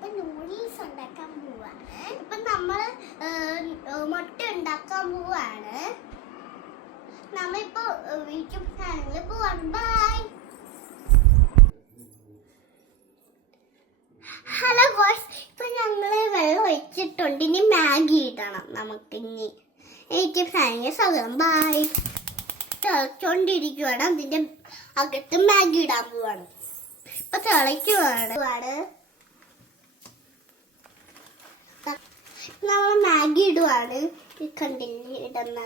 ഇപ്പൊ നൂഡിൽസ് ഉണ്ടാക്കാൻ പോവാണ്. ഇപ്പൊ നമ്മള് മുട്ട ഉണ്ടാക്കാൻ പോവാണ്. നമ്മളിപ്പോ യൂട്യൂബ് ചാനലിൽ പോവാണ്. ബൈ. ഹലോ ഗോയ്സ്, ഇപ്പൊ ഞങ്ങള് വെള്ളം ഒഴിച്ചിട്ടുണ്ട്. ഇനി മാഗി ഇടണം നമുക്ക്. ഇനി യൂട്യൂബ് ചാനലിൽ സ്വാഗതം. ബൈ. തിളച്ചോണ്ടിരിക്കുവാണ്. അതിന്റെ അകത്ത് മാഗി ഇടാൻ പോവാണ്. ഇപ്പൊ തിളയ്ക്കുവാണ്. നമ്മൾ മാഗി ഇടുവാണ്. കണ്ടില്ലേ ഇടുന്ന.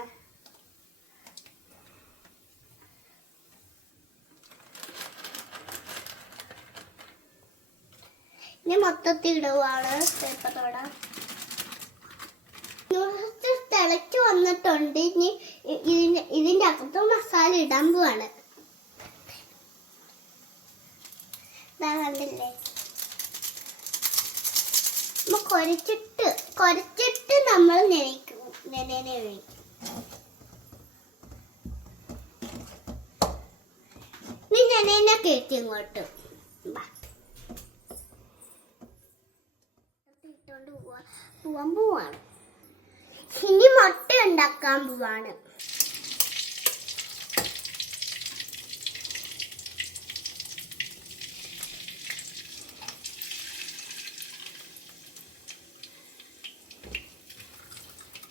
ഇനി മൊത്തത്തിൽ ഇടുവാണ്. പേപ്പറോടെ തിളച്ചു വന്നിട്ടുണ്ട്. ഇനി ഇതിന്റെ അകത്ത് മസാല ഇടാൻ പോവാണ്. കണ്ടില്ലേ, കുരച്ചിട്ട് നമ്മൾ നനയ്ക്കും. ഇനി കേട്ടി ഇങ്ങോട്ട് ഇട്ടോണ്ട് പോവാണ്. ഇനി മുട്ട ഉണ്ടാക്കാൻ പോവാണ്.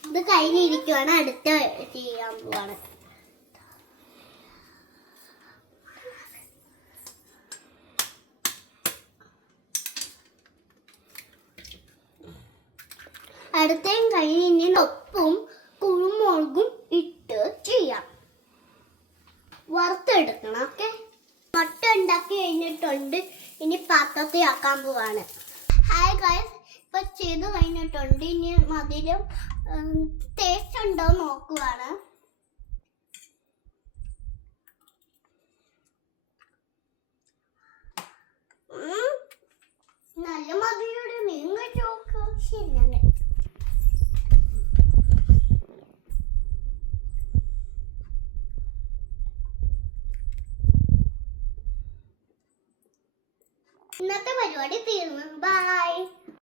ഇത് കഴിഞ്ഞിരിക്കുവാണ്. അടുത്ത ചെയ്യാൻ പോവാണ്. അടുത്തയും കഴിഞ്ഞ് ഉപ്പും കുരുമുളകും ഇട്ട് ചെയ്യാം. വറുത്തെടുക്കണം. ഓക്കെ, മുട്ട ഉണ്ടാക്കി കഴിഞ്ഞിട്ടുണ്ട്. ഇനി പാത്രത്തിൽ ആക്കാൻ പോവാണ്. ഹായ് ഗൈസ്, ഇപ്പൊ ചെയ്ത് കഴിഞ്ഞിട്ടുണ്ട്. ഇനി മധുരം ടേസ്റ്റ് ഉണ്ടോ നോക്കുവാണ്. നല്ല മധുരയുടെ നിങ്ങൾ ചോക്ക്. ശരിയാണ്. ഇന്നത്തെ പരിപാടി തീർന്നു. ബൈ.